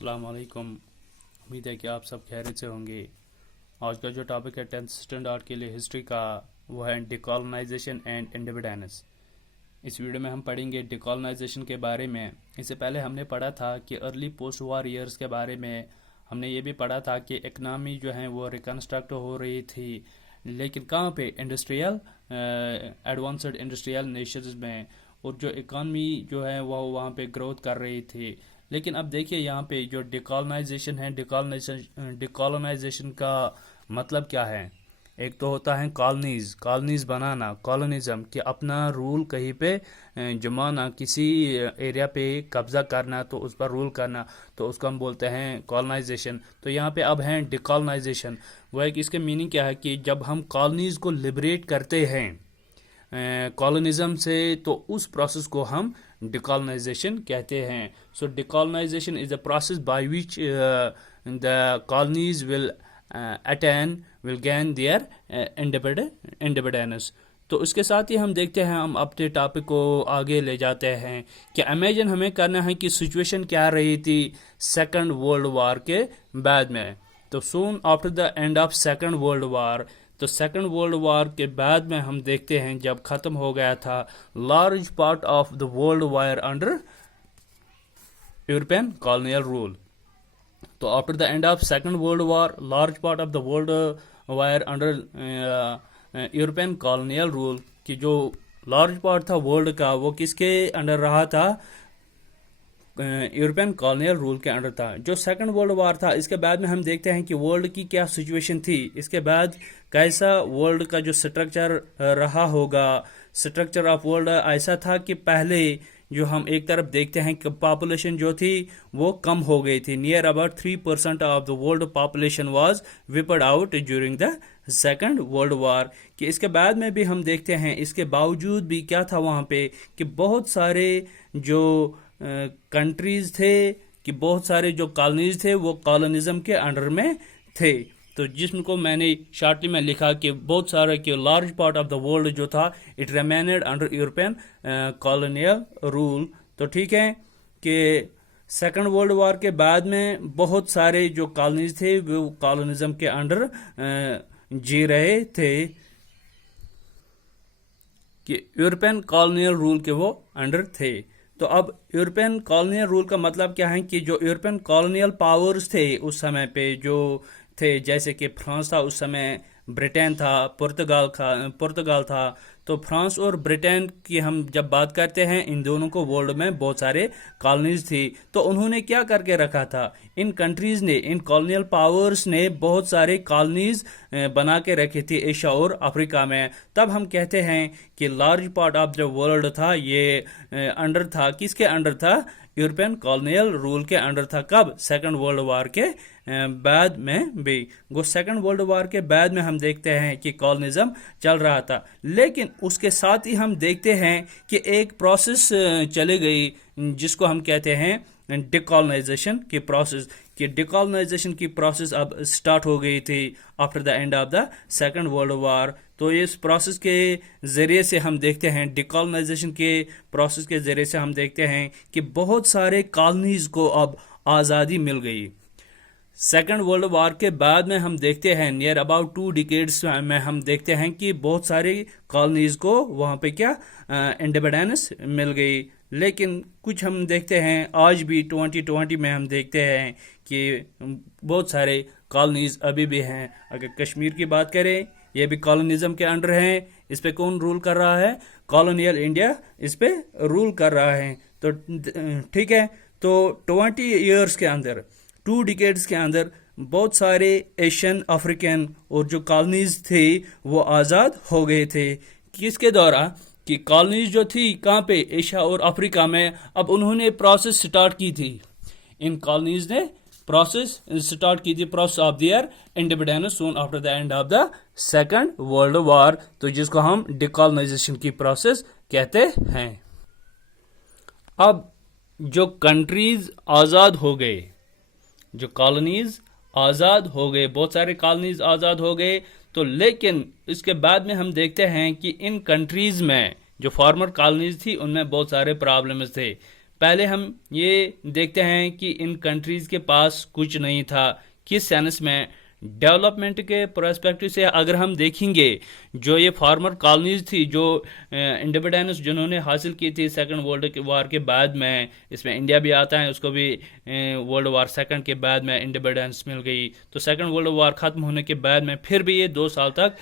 अस्सलाम वालेकुम। उम्मीद है कि आप सब खैरियत से होंगे। आज का जो टॉपिक है 10th स्टैंडर्ड के लिए हिस्ट्री का, वो है डिकॉलोनाइजेशन एंड इंडिपेंडेंस। इस वीडियो में हम पढ़ेंगे डिकॉलोनाइजेशन के बारे में। इससे पहले हमने पढ़ा था कि अर्ली पोस्ट वार ईयर्स के बारे में। हमने ये भी पढ़ा था कि इकनॉमी जो है वो रिकन्स्ट्रक्ट हो रही थी, लेकिन कहाँ पे? इंडस्ट्रियल एडवांस्ड इंडस्ट्रियल नेशंस में, और जो इकॉनमी जो है वो वहाँ पे ग्रोथ कर रही थी। लेकिन अब देखिए यहाँ पे जो डिकॉलोनाइजेशन है, डिकॉलोनाइजेशन का मतलब क्या है? एक तो होता है कॉलोनीज बनाना, कॉलोनिज्म, कि अपना रूल कहीं पे जमाना, किसी एरिया पे कब्जा करना, तो उस पर रूल करना, तो उसको हम बोलते हैं कॉलोनाइजेशन। तो यहाँ पे अब है डिकॉलोनाइजेशन। वो है कि इसके मीनिंग क्या है कि जब हम कॉलोनीज को लिबरेट करते हैं कॉलोनिज्म से, तो उस प्रोसेस को हम डिकॉलोनाइजेशन कहते हैं। So decolonization is the process by which the colonies will gain their independence. तो इसके साथ ही हम देखते हैं, हम अपने टॉपिक को आगे ले जाते हैं कि इमेजिन हमें करना है कि सिचुएशन क्या रही थी सेकंड वर्ल्ड वार के बाद में। तो soon after the end of second world वार, तो सेकंड वर्ल्ड वार के बाद में हम देखते हैं जब ख़त्म हो गया था, large part of the world war under European colonial rule. तो after the end of second world war, large part of the world war under European colonial rule, कि जो लार्ज पार्ट था वर्ल्ड का, वो किसके अंडर रहा था? European colonial rule के अंडर था। जो सेकंड वर्ल्ड वार था, इसके बाद में हम देखते हैं कि वर्ल्ड की क्या सिचुएशन थी, इसके बाद कैसा वर्ल्ड का जो स्ट्रक्चर रहा होगा। स्ट्रक्चर ऑफ वर्ल्ड ऐसा था कि पहले जो हम एक तरफ देखते हैं कि पॉपुलेशन जो थी वो कम हो गई थी, near about 3% of the world population was whipped out during the second world वार। कि इसके बाद में भी हम देखते हैं, इसके बावजूद भी क्या था वहाँ पे कि बहुत सारे जो कंट्रीज थे, कि बहुत सारे जो कॉलोनीज थे वो कॉलोनिज्म के अंडर में थे। तो जिसको मैंने शॉर्टली में लिखा कि बहुत सारे कि large part of the world जो था it remained under European colonial rule. तो ठीक है कि सेकंड वर्ल्ड वार के बाद में बहुत सारे जो कॉलोनीज थे वो कॉलोनिज्म के अंडर जी रहे थे, कि यूरोपियन कॉलोनियल रूल के वो अंडर थे। तो अब यूरोपियन कॉलोनियल रूल का मतलब क्या है कि जो यूरोपियन कॉलोनियल पावर्स थे उस समय पे जो थे, जैसे कि फ्रांस था उस समय, ब्रिटेन था, पुर्तगाल था। तो फ्रांस और ब्रिटेन की हम जब बात करते हैं, इन दोनों को वर्ल्ड में बहुत सारे कॉलोनीज थी। तो उन्होंने क्या करके रखा था, इन कंट्रीज ने, इन कॉलोनियल पावर्स ने बहुत सारे कॉलोनीज बना के रखी थी एशिया और अफ्रीका में। तब हम कहते हैं कि large part of the world था ये अंडर था, किसके अंडर था? यूरोपियन कॉलोनियल रूल के अंडर था। कब? सेकंड वर्ल्ड वार के बाद में भी। वो सेकंड वर्ल्ड वार के बाद में हम देखते हैं कि कॉलोनिज्म चल रहा था, लेकिन उसके साथ ही हम देखते हैं कि एक प्रोसेस चली गई जिसको हम कहते हैं डिकॉलोनाइजेशन की प्रोसेस। कि डिकॉलोनाइजेशन की प्रोसेस अब स्टार्ट हो गई थी after the end of the second world वार। तो इस प्रोसेस के ज़रिए से हम देखते हैं, डिकॉलोनाइजेशन के प्रोसेस के ज़रिए से हम देखते हैं कि बहुत सारे कॉलोनीज को अब आज़ादी मिल गई। सेकंड वर्ल्ड वार के बाद में हम देखते हैं, नियर अबाउट 2 डिकेड्स में हम देखते हैं कि बहुत सारी कॉलोनीज को वहाँ पे क्या इंडिपेंडेंस मिल गई। लेकिन कुछ हम देखते हैं आज भी 2020 में हम देखते हैं कि बहुत सारे कॉलोनीज अभी भी हैं। अगर कश्मीर की बात करें, ये भी कॉलोनिज्म के अंडर हैं। इस पे कौन रूल कर रहा है? कॉलोनियल इंडिया इस पे रूल कर रहा है। तो ठीक है, तो 20 ईयर्स के अंदर, 2 डिकेड्स के अंदर बहुत सारे एशियन, अफ्रीकन और जो कॉलोनीज थे वो आज़ाद हो गए थे। किसके द्वारा? कि कॉलोनीज जो थी कहाँ पे? एशिया और अफ्रीका में। अब उन्होंने प्रोसेस स्टार्ट की थी, इन कॉलोनीज ने प्रोसेस स्टार्ट की थी, process of their independence soon after the end of the second world वार, तो जिसको हम डिकॉलोनाइजेशन की प्रोसेस कहते हैं। अब जो कंट्रीज आज़ाद हो गए, जो कॉलोनीज आज़ाद हो गए, बहुत सारे कॉलोनीज आज़ाद हो गए, तो लेकिन इसके बाद में हम देखते हैं कि इन कंट्रीज में जो फॉर्मर कॉलोनीज थी उनमें बहुत सारे प्रॉब्लम्स थे। पहले हम ये देखते हैं कि इन कंट्रीज के पास कुछ नहीं था। किस सेंस में? डेवलपमेंट के पर्सपेक्टिव से अगर हम देखेंगे, जो ये फार्मर कॉलोनीज थी, जो इंडिपेंडेंस जिन्होंने हासिल की थी सेकंड वर्ल्ड वार के बाद में, इसमें इंडिया भी आता है, उसको भी वर्ल्ड वार सेकंड के बाद में इंडिपेंडेंस मिल गई। तो सेकंड वर्ल्ड वार ख़त्म होने के बाद में फिर भी ये 2 साल तक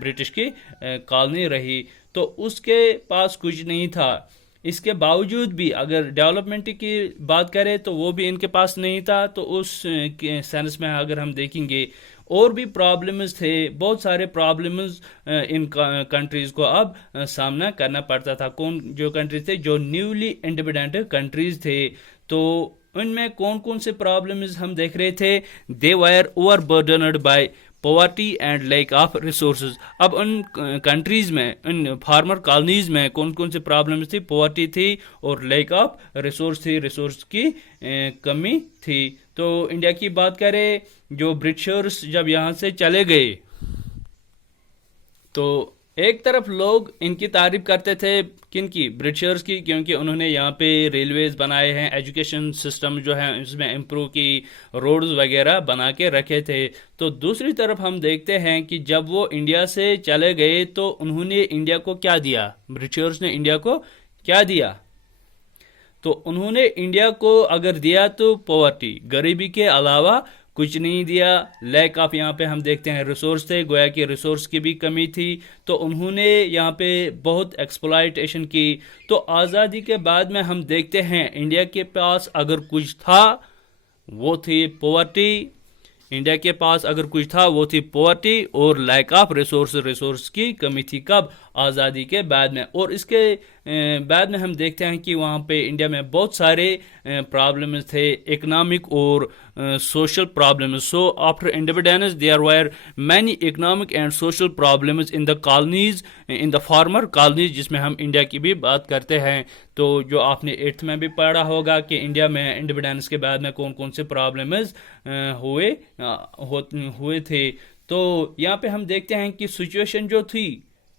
ब्रिटिश की कॉलोनी रही, तो उसके पास कुछ नहीं था। इसके बावजूद भी अगर डेवलपमेंट की बात करें तो वो भी इनके पास नहीं था। तो उस सेंस में अगर हम देखेंगे, और भी प्रॉब्लम्स थे, बहुत सारे प्रॉब्लम्स इन कंट्रीज़ को अब सामना करना पड़ता था। कौन जो कंट्रीज थे, जो न्यूली इंडिपेंडेंट कंट्रीज थे, तो उनमें कौन कौन से प्रॉब्लम्स हम देख रहे थे? They were overburdened by poverty and lack of resources. अब उन कंट्रीज में, उन फार्मर कॉलोनीज में कौन कौन सी प्रॉब्लम्स थी? पॉवर्टी थी और लैक ऑफ रिसोर्स थी, रिसोर्स की कमी थी। तो इंडिया की बात करें, जो ब्रिटिशर्स जब यहाँ से चले गए, तो एक तरफ लोग इनकी तारीफ करते थे, किनकी? ब्रिटिशर्स की, क्योंकि उन्होंने यहाँ पे रेलवेज बनाए हैं, एजुकेशन सिस्टम जो है उसमें इम्प्रूव की, रोड्स वगैरह बना के रखे थे। तो दूसरी तरफ हम देखते हैं कि जब वो इंडिया से चले गए तो उन्होंने इंडिया को क्या दिया? ब्रिटिशर्स ने इंडिया को क्या दिया? तो उन्होंने इंडिया को अगर दिया तो पॉवर्टी, गरीबी के अलावा कुछ नहीं दिया। लैक ऑफ, यहाँ पे हम देखते हैं रिसोर्स थे, गोया कि रिसोर्स की भी कमी थी, तो उन्होंने यहाँ पे बहुत एक्सप्लॉयटेशन की। तो आज़ादी के बाद में हम देखते हैं इंडिया के पास अगर कुछ था वो थी पॉवर्टी। इंडिया के पास अगर कुछ था वो थी पॉवर्टी और लैक ऑफ रिसोर्स की कमी थी। कब? आज़ादी के बाद में। और इसके बाद में हम देखते हैं कि वहाँ पे इंडिया में बहुत सारे प्रॉब्लम्स थे, इकोनॉमिक और social problems. So after independence there were many economic and social problems in the colonies, in the former colonies, जिसमें हम इंडिया की भी बात करते हैं। तो जो आपने 8th में भी पढ़ा होगा कि इंडिया में इंडिपेंडेंस के बाद में कौन कौन से प्रॉब्लम्स हुए थे। तो यहाँ पे हम देखते हैं कि सिचुएशन जो थी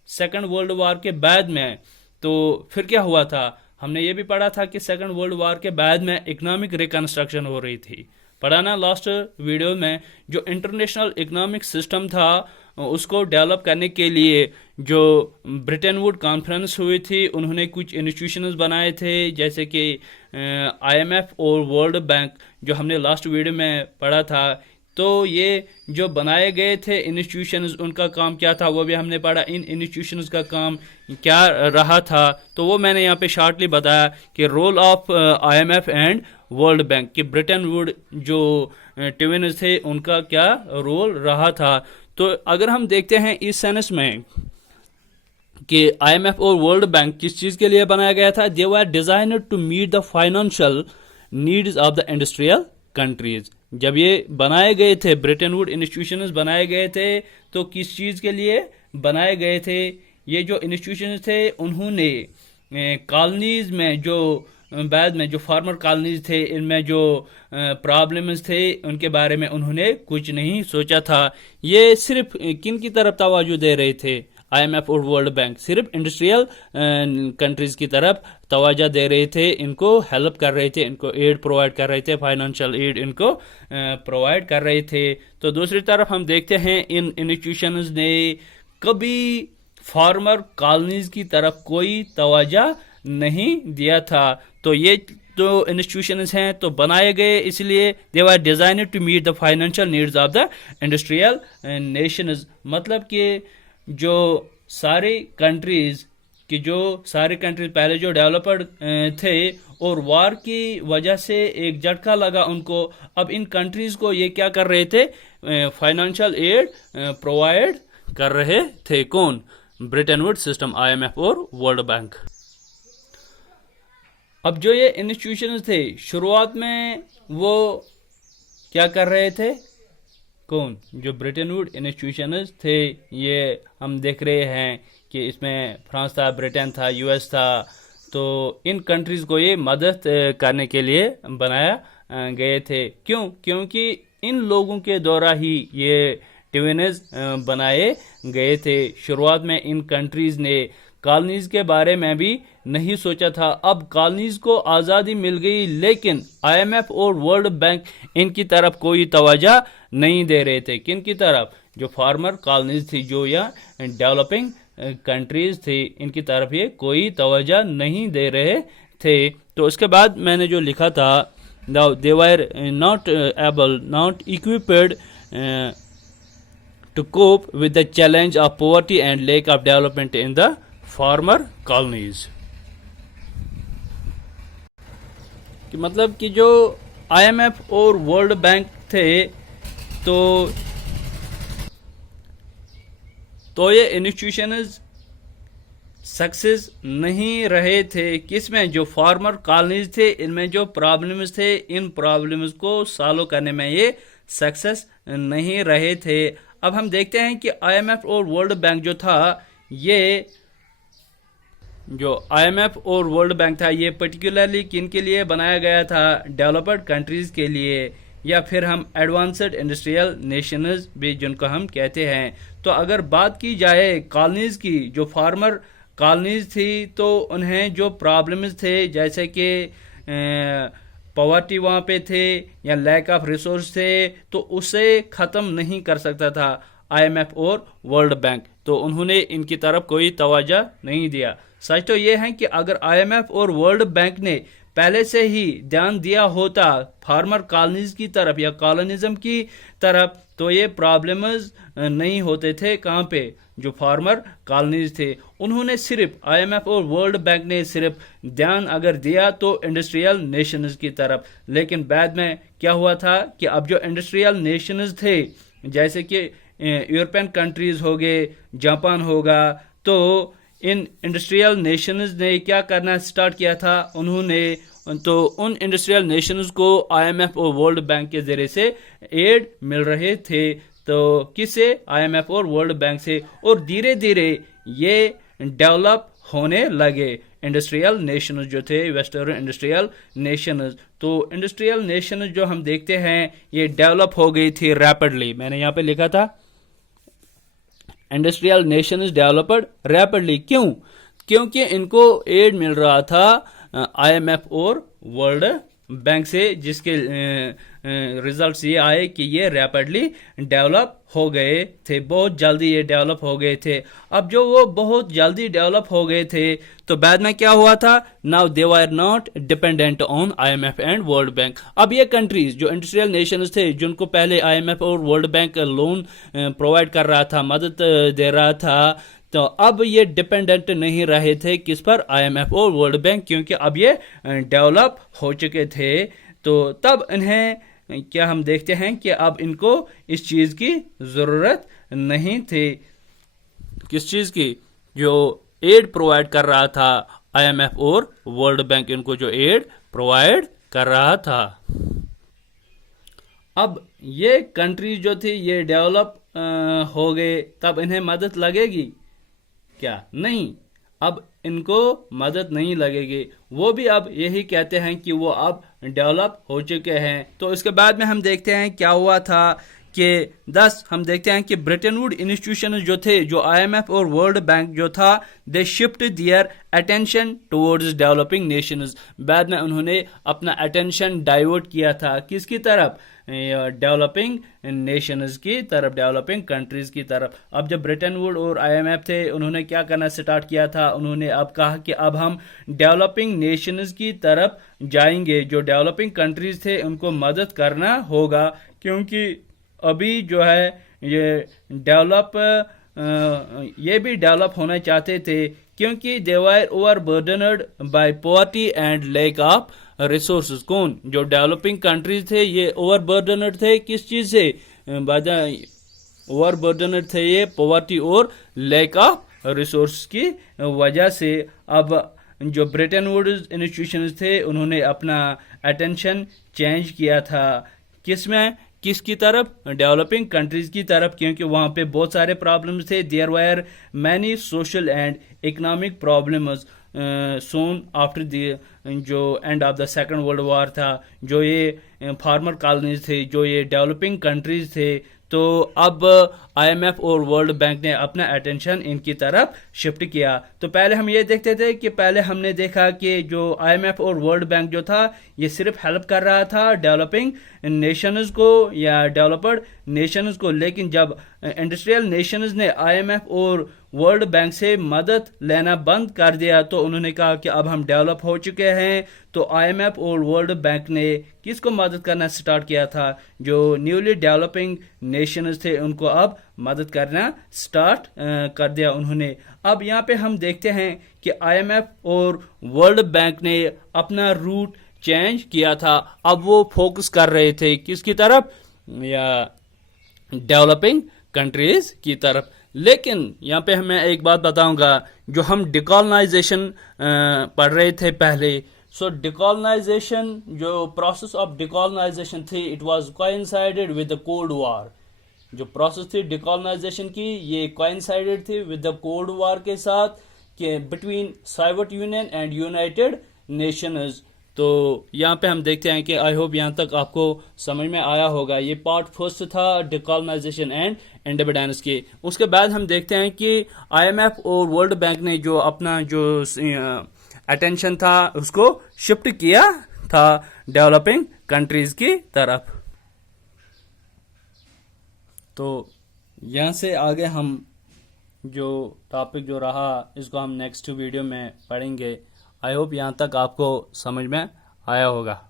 सेकंड वर्ल्ड वार के बाद में, तो फिर क्या हुआ था? हमने ये भी पढ़ा था कि सेकंड वर्ल्ड वार के बाद में इकोनॉमिक रिकंस्ट्रक्शन हो रही थी। पढ़ा ना लास्ट वीडियो में? जो इंटरनेशनल इकोनॉमिक सिस्टम था उसको डेवलप करने के लिए जो ब्रिटेन वुड कॉन्फ्रेंस हुई थी, उन्होंने कुछ इंस्टीट्यूशंस बनाए थे, जैसे कि IMF और वर्ल्ड बैंक, जो हमने लास्ट वीडियो में पढ़ा था। तो ये जो बनाए गए थे इंस्टीट्यूशंस, उनका काम क्या था वो भी हमने पढ़ा। इन इंस्टीट्यूशंस का काम क्या रहा था, तो वो मैंने यहाँ पे शॉर्टली बताया कि role of IMF and World Bank, कि ब्रिटेन वुड जो ट्विन्स थे उनका क्या रोल रहा था। तो अगर हम देखते हैं इस सेंस में कि IMF और वर्ल्ड बैंक किस चीज़ के लिए बनाया गया था? They were designed to meet the financial needs of the industrial countries. जब ये बनाए गए थे, ब्रिटेन वुड इंस्टीट्यूशंस बनाए गए थे, तो किस चीज़ के लिए बनाए गए थे? ये जो इंस्टीट्यूशंस थे उन्होंने कॉलोनीज में, जो बाद में जो फार्मर कॉलोनीज थे, इनमें जो प्रॉब्लम्स थे उनके बारे में उन्होंने कुछ नहीं सोचा था। ये सिर्फ किन की तरफ तवज्जो दे रहे थे? IMF और वर्ल्ड बैंक सिर्फ इंडस्ट्रियल कंट्रीज की तरफ तवज्जो दे रहे थे, इनको हेल्प कर रहे थे, इनको एड प्रोवाइड कर रहे थे, फाइनेंशियल एड इनको प्रोवाइड कर रहे थे। तो दूसरी तरफ हम देखते हैं इन इंस्टीट्यूशंस ने कभी फार्मर कॉलोनीज की तरफ कोई तवज्जो नहीं दिया था। तो ये जो इंस्टीट्यूशंस हैं तो बनाए गए इसलिए they were designed to meet the financial needs of the industrial nations. मतलब कि जो सारी कंट्रीज पहले जो डेवलप्ड थे और वार की वजह से एक झटका लगा उनको, अब इन कंट्रीज को ये क्या कर रहे थे? फाइनेंशियल एड प्रोवाइड कर रहे थे। कौन? ब्रिटेन वुड सिस्टम, IMF और वर्ल्ड बैंक। अब जो ये इंस्टीट्यूशंस थे शुरुआत में वो क्या कर रहे थे? कौन? जो ब्रिटेन वुड इंस्टीट्यूशंस थे, ये हम देख रहे हैं कि इसमें फ्रांस था, ब्रिटेन था, US था। तो इन कंट्रीज को ये मदद करने के लिए बनाया गए थे। क्यों? क्योंकि इन लोगों के द्वारा ही ये ट्विन्स बनाए गए थे। शुरुआत में इन कंट्रीज ने कॉलोनीज के बारे में भी नहीं सोचा था। अब कॉलोनीज को आज़ादी मिल गई, लेकिन IMF और वर्ल्ड बैंक इनकी तरफ कोई तवज्जो नहीं दे रहे थे। किन की तरफ? जो फार्मर कॉलोनीज थी, जो या डेवलपिंग कंट्रीज थी, इनकी तरफ ये कोई तवज्जो नहीं दे रहे थे। तो उसके बाद मैंने जो लिखा था, they were not equipped to cope with the challenge of poverty and lack of development in the farmer colonies। कि मतलब कि जो IMF और वर्ल्ड बैंक थे, तो ये इंस्टीट्यूशंस सक्सेस नहीं रहे थे। किसमें? जो फार्मर कॉलोनीज थे, इनमें जो प्रॉब्लम्स थे, इन प्रॉब्लम्स को सॉल्व करने में ये सक्सेस नहीं रहे थे। अब हम देखते हैं कि IMF और वर्ल्ड बैंक जो था, ये जो IMF और वर्ल्ड बैंक था, ये पर्टिकुलरली किन के लिए बनाया गया था? डेवलप्ड कंट्रीज के लिए, या फिर हम एडवांस्ड इंडस्ट्रियल नेशंस भी जिनको हम कहते हैं। तो अगर बात की जाए कॉलोनीज की, जो फार्मर कॉलोनीज थी, तो उन्हें जो प्रॉब्लम्स थे, जैसे कि पॉवर्टी वहाँ पे थे या लैक ऑफ रिसोर्स थे, तो उसे ख़त्म नहीं कर सकता था IMF और वर्ल्ड बैंक। तो उन्होंने इनकी तरफ कोई तवज्जो नहीं दिया। सच तो ये है कि अगर IMF और वर्ल्ड बैंक ने पहले से ही ध्यान दिया होता फार्मर कॉलोनीज की तरफ या कॉलोनिज्म की तरफ, तो ये प्रॉब्लम्स नहीं होते थे। कहाँ पे? जो फार्मर कॉलोनीज थे, उन्होंने सिर्फ IMF और वर्ल्ड बैंक ने सिर्फ ध्यान अगर दिया तो इंडस्ट्रियल नेशंस की तरफ। लेकिन बाद में क्या हुआ था कि अब जो इंडस्ट्रियल नेशंस थे, जैसे कि यूरोपियन कंट्रीज हो गए, जापान होगा, तो इन इंडस्ट्रियल नेशंस ने क्या करना स्टार्ट किया था? उन्होंने तो उन इंडस्ट्रियल नेशंस को IMF और वर्ल्ड बैंक के जरिए से एड मिल रहे थे। तो किससे? IMF और वर्ल्ड बैंक से। और धीरे धीरे ये डेवलप होने लगे इंडस्ट्रियल नेशंस जो थे, वेस्टर्न इंडस्ट्रियल नेशंस। तो इंडस्ट्रियल नेशंस जो हम देखते हैं, ये डेवलप हो गई थी रैपिडली। मैंने यहाँ पे लिखा था इंडस्ट्रियल नेशंस डेवलप्ड रैपिडली। क्यों? क्योंकि इनको एड मिल रहा था IMF और वर्ल्ड बैंक से, जिसके रिजल्ट्स ये आए कि ये रैपिडली डेवलप हो गए थे, बहुत जल्दी ये डेवलप हो गए थे। अब जो वो बहुत जल्दी डेवलप हो गए थे, तो बाद में क्या हुआ था? Now they were not dependent on IMF and World bank. अब ये कंट्रीज जो इंडस्ट्रियल नेशंस थे, जिनको पहले IMF और वर्ल्ड बैंक लोन प्रोवाइड कर रहा था, मदद दे रहा था, तो अब ये डिपेंडेंट नहीं रहे थे किस पर? IMF और वर्ल्ड बैंक, क्योंकि अब ये डेवलप हो चुके थे। तो तब इन्हें क्या हम देखते हैं कि अब इनको इस चीज़ की ज़रूरत नहीं थी। किस चीज़ की? जो एड प्रोवाइड कर रहा था IMF और वर्ल्ड बैंक, इनको जो एड प्रोवाइड कर रहा था। अब ये कंट्रीज जो थी ये डेवलप हो गए, तब इन्हें मदद लगेगी क्या? नहीं, अब इनको मदद नहीं लगेगी। वो भी अब यही कहते हैं कि वो अब डेवलप हो चुके हैं। तो इसके बाद में हम देखते हैं क्या हुआ था कि 10 हम देखते हैं कि ब्रिटेन वुड इंस्टीट्यूशन जो थे, जो IMF और वर्ल्ड बैंक जो था, they shift their attention towards developing nations. बाद में उन्होंने अपना अटेंशन डाइवर्ट किया था किसकी तरफ? डेवलपिंग नेशंस की तरफ, डेवलपिंग कंट्रीज की तरफ। अब जब ब्रिटेन वुड और IMF थे, उन्होंने क्या करना स्टार्ट किया था? उन्होंने अब कहा कि अब हम डेवलपिंग नेशंस की तरफ जाएंगे। जो डेवलपिंग कंट्रीज थे उनको मदद करना होगा, क्योंकि अभी जो है ये भी डेवलप होना चाहते थे, क्योंकि they were overburdened by poverty and lack of resources. कौन? जो डेवलपिंग कंट्रीज थे ये ओवरबर्डनड थे किस चीज से? ओवरबर्डनड थे ये पॉवर्टी और लैक ऑफ रिसोर्स की वजह से। अब जो ब्रिटेन वुड्स इंस्टीट्यूशन थे, उन्होंने अपना अटेंशन चेंज किया था किसमें? किसकी तरफ? डेवलपिंग कंट्रीज की तरफ, क्योंकि वहाँ पे बहुत सारे प्रॉब्लम्स थे। There were many social and economic problems soon after the जो end of the second world war था। जो ये फार्मर कॉलोनीज थे, जो ये डेवलपिंग कंट्रीज थे, तो अब आईएमएफ और वर्ल्ड बैंक ने अपना अटेंशन इनकी तरफ शिफ्ट किया। तो पहले हम ये देखते थे कि पहले हमने देखा कि जो आईएमएफ और वर्ल्ड बैंक जो था ये सिर्फ हेल्प कर रहा था डेवलपिंग नेशंस को या डेवलप्ड नेशंस को, लेकिन जब इंडस्ट्रियल नेशंस ने आईएमएफ और वर्ल्ड बैंक से मदद लेना बंद कर दिया तो उन्होंने कहा कि अब हम डेवलप हो चुके हैं। तो आईएमएफ और वर्ल्ड बैंक ने किसको मदद करना स्टार्ट किया था? जो न्यूली डेवलपिंग नेशंस थे उनको अब मदद करना स्टार्ट कर दिया उन्होंने। अब यहाँ पे हम देखते हैं कि आईएमएफ और वर्ल्ड बैंक ने अपना रूट चेंज किया था। अब वो फोकस कर रहे थे किसकी तरफ? या डेवलपिंग कंट्रीज की तरफ। लेकिन यहाँ पे मैं एक बात बताऊंगा, जो हम डिकॉलोनाइजेशन पढ़ रहे थे पहले, सो डिकॉलोनाइजेशन जो प्रोसेस ऑफ डिकॉलोनाइजेशन थी it was coincided with the cold war. जो प्रोसेस थी डिकॉलोनाइजेशन की ये कोइंसाइडेड थी विद द कोल्ड वॉर के साथ, के between Soviet union and United Nations. तो यहाँ पे हम देखते हैं कि आई होप यहाँ तक आपको समझ में आया होगा। ये पार्ट फर्स्ट था डिकॉलोनाइजेशन एंड इंडिपेंडेंस के। उसके बाद हम देखते हैं कि आईएमएफ और वर्ल्ड बैंक ने जो अपना जो अटेंशन था उसको शिफ्ट किया था डेवलपिंग कंट्रीज की तरफ। तो यहाँ से आगे हम जो टॉपिक जो रहा इसको हम नेक्स्ट वीडियो में पढ़ेंगे। आई होप यहाँ तक आपको समझ में आया होगा।